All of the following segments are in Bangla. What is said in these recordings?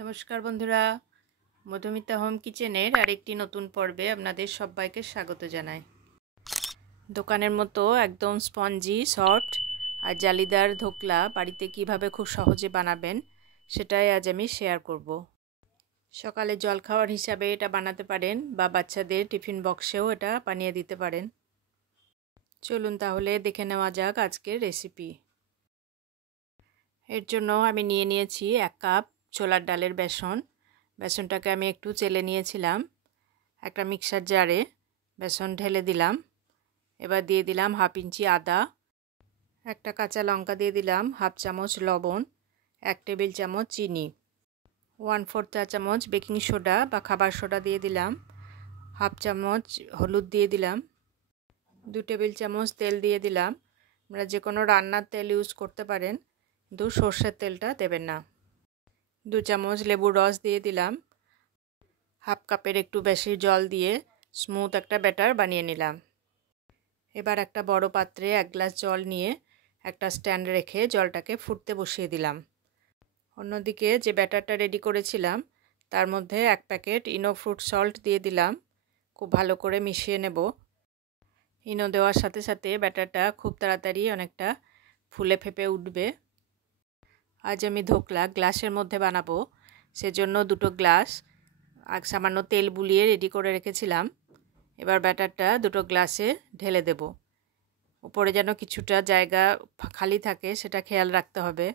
নমস্কার বন্ধুরা, মধুমিতা হোম কিচেনের আরেকটি নতুন পর্বে আপনাদের সবাইকে স্বাগত জানাই। দোকানের মতো একদম স্পঞ্জি, সফট আর জালিদার ধোকলা বাড়িতে কিভাবে খুব সহজে বানাবেন সেটাই আজ আমি শেয়ার করব। সকালে জলখাবার হিসাবে এটা বানাতে পারেন বা বাচ্চাদের টিফিন বক্সেও এটা বানিয়ে দিতে পারেন। চলুন তাহলে দেখে নেওয়া যাক আজকের রেসিপি। এর জন্য আমি নিয়েছি 1 কাপ ছোলার ডালের বেসনটাকে আমি একটু চেলে নিয়েছিলাম। একটা মিক্সার জারে বেসন ঢেলে দিলাম। এবার দিয়ে দিলাম 1/2 ইঞ্চি আদা, একটা কাঁচা লঙ্কা দিয়ে দিলাম, 1/2 চামচ লবণ, 1 টেবিল চামচ চিনি, 1/4 চা চামচ বেকিং সোডা বা খাবার সোডা দিয়ে দিলাম, 1/2 চামচ হলুদ দিয়ে দিলাম, 2 টেবিল চামচ তেল দিয়ে দিলাম। আমরা যে কোনো রান্নার তেল ইউজ করতে পারেন, কিন্তু সর্ষের তেলটা দেবেন না। 2 চামচ লেবুর রস দিয়ে দিলাম। 1/2 কাপের একটু বেশি জল দিয়ে স্মুথ একটা ব্যাটার বানিয়ে নিলাম। এবার একটা বড় পাত্রে 1 গ্লাস জল নিয়ে একটা স্ট্যান্ড রেখে জলটাকে ফুটতে বসিয়ে দিলাম। অন্যদিকে যে ব্যাটারটা রেডি করেছিলাম তার মধ্যে 1 প্যাকেট ইনো ফ্রুট সল্ট দিয়ে দিলাম। খুব ভালো করে মিশিয়ে নেব। ইনো দেওয়ার সাথে সাথে ব্যাটারটা খুব তাড়াতাড়ি অনেকটা ফুলে ফেপে উঠবে। আজ আমি ধোকলা গ্লাসের মধ্যে বানাবো, সেজন্য 2টো গ্লাস সামান্য তেল বুলিয়ে রেডি করে রেখেছিলাম। এবার ব্যাটারটা 2টো গ্লাসে ঢেলে দেব। উপরে যেন কিছুটা জায়গা খালি থাকে সেটা খেয়াল রাখতে হবে,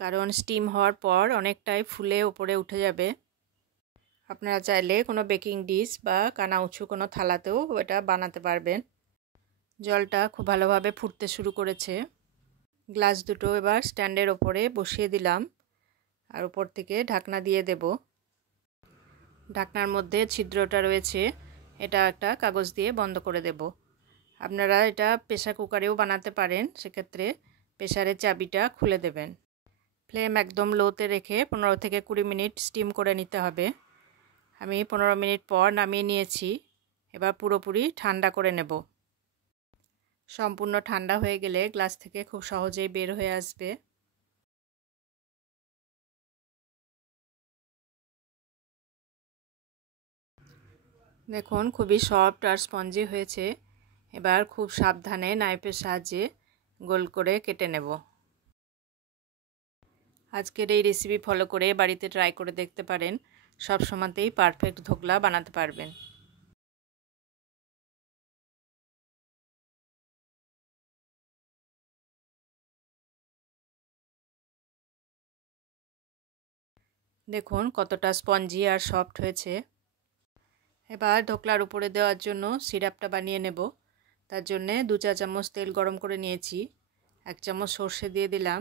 কারণ স্টিম হওয়ার পর অনেকটাই ফুলে উপরে উঠে যাবে। আপনারা চাইলে কোনো বেকিং ডিশ বা কানা উঁচু কোনো থালাতেও এটা বানাতে পারবেন। জলটা খুব ভালোভাবে ফুটতে শুরু করেছে। গ্লাস 2টো এবার স্ট্যান্ডের ওপরে বসিয়ে দিলাম আর উপর থেকে ঢাকনা দিয়ে দেব। ঢাকনার মধ্যে ছিদ্রটা রয়েছে, এটা একটা কাগজ দিয়ে বন্ধ করে দেব। আপনারা এটা প্রেসার কুকারেও বানাতে পারেন, সেক্ষেত্রে প্রেসারের চাবিটা খুলে দেবেন। ফ্লেম একদম লোতে রেখে 15 থেকে 20 মিনিট স্টিম করে নিতে হবে। আমি 15 মিনিট পর নামিয়ে নিয়েছি। এবার পুরোপুরি ঠান্ডা করে নেব। সম্পূর্ণ ঠান্ডা হয়ে গেলে গ্লাস থেকে খুব সহজেই বের হয়ে আসবে। দেখুন খুবই সফট আর স্পঞ্জি হয়েছে। এবার খুব সাবধানে নাইফের সাহায্যে গোল করে কেটে নেব। আজকের এই রেসিপি ফলো করে বাড়িতে ট্রাই করে দেখতে পারেন, সব সময়তেই পারফেক্ট ধোকলা বানাতে পারবেন। দেখুন কতটা স্পঞ্জি আর সফট হয়েছে। এবার ধোকলার উপরে দেওয়ার জন্য সিরাপটা বানিয়ে নেব। তার জন্যে 2 চা চামচ তেল গরম করে নিয়েছি। 1 চামচ সর্ষে দিয়ে দিলাম।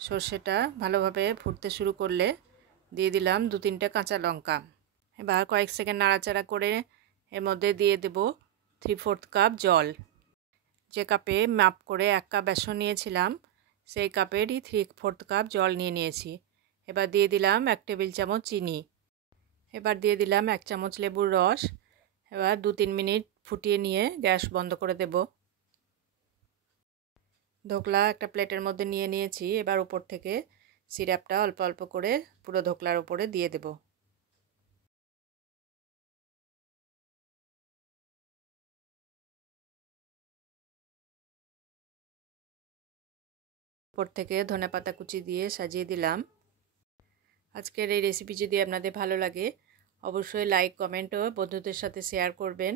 সর্ষেটা ভালোভাবে ফুটতে শুরু করলে দিয়ে দিলাম 2-3টে কাঁচা লঙ্কা। এবার কয়েক সেকেন্ড নাড়াচাড়া করে এর মধ্যে দিয়ে দেব 3/4 কাপ জল। যে কাপে মাপ করে 1 কাপ বেসন নিয়েছিলাম সেই কাপেরই 3/4 কাপ জল নিয়েছি। এবার দিয়ে দিলাম 1 টেবিল চামচ চিনি। এবার দিয়ে দিলাম 1 চামচ লেবুর রস। এবার 2-3 মিনিট ফুটিয়ে নিয়ে গ্যাস বন্ধ করে দেব। ধোকলা একটা প্লেটের মধ্যে নিয়ে নিয়েছি। এবার উপর থেকে সিরাপটা অল্প অল্প করে পুরো ধোকলার উপরে দিয়ে দেব। উপর থেকে ধনেপাতা কুচি দিয়ে সাজিয়ে দিলাম। আজকের এই রেসিপি যদি আপনাদের ভালো লাগে অবশ্যই লাইক, কমেন্ট ও বন্ধুদের সাথে শেয়ার করবেন।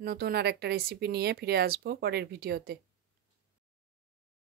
নতুন আর একটা রেসিপি নিয়ে ফিরে আসবো পরের ভিডিওতে।